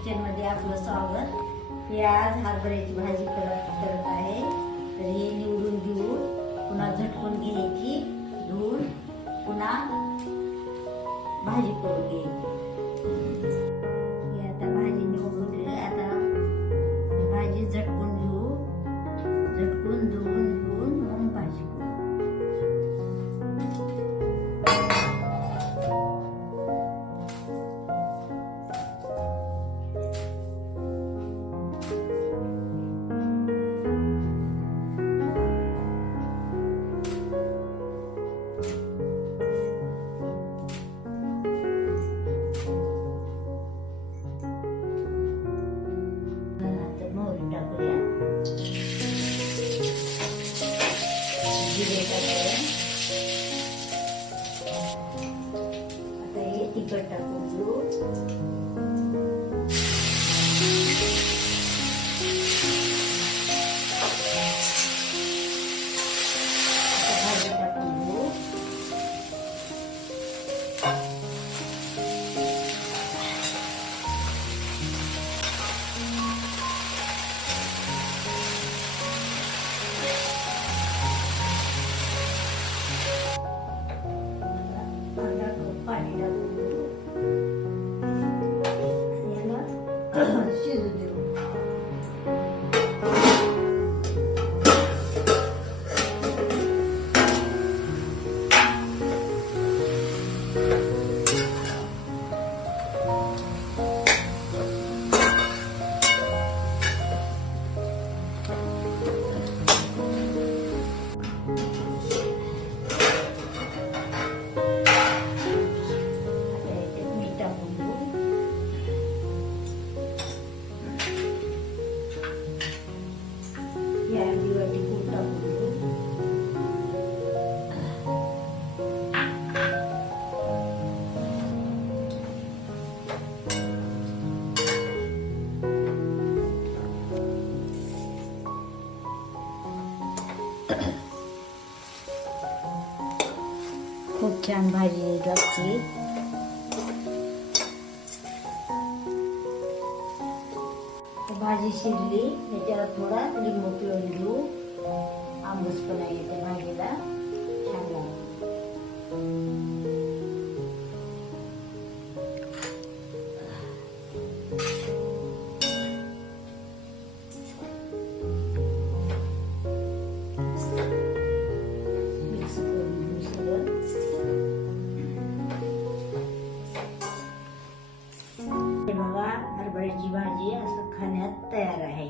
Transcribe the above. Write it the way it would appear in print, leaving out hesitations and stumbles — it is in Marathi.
किचनमध्ये आपलं स्वागत. हे आज हरभऱ्याची भाजी करत आहे. तर हे निवडून घेऊन पुन्हा झटकून घ्यायची, धुवून पुन्हा भाजी करून घ्यायची. हे आता भाजी निवडून घेऊ. आता भाजी झटकून घेऊ, झटकून धुवून घेऊन मग भाजी करू. जिरे टाकूया. आता हे तिखट टाकून घेऊ. भाजी टाकून घेऊ. पाणी टाकून घेऊ. याला शिजू देऊ. खूप छान भाजी लागते. भाजी शिजली. त्याच्यावर थोडा लिंबू पिळून घेऊ. आंबूसपणा येते भाजीला, छान लागते. मिक्स करून घेऊ सगळं. हे बघा, हरभऱ्याची भाजी असं खाण्यात तयार आहे.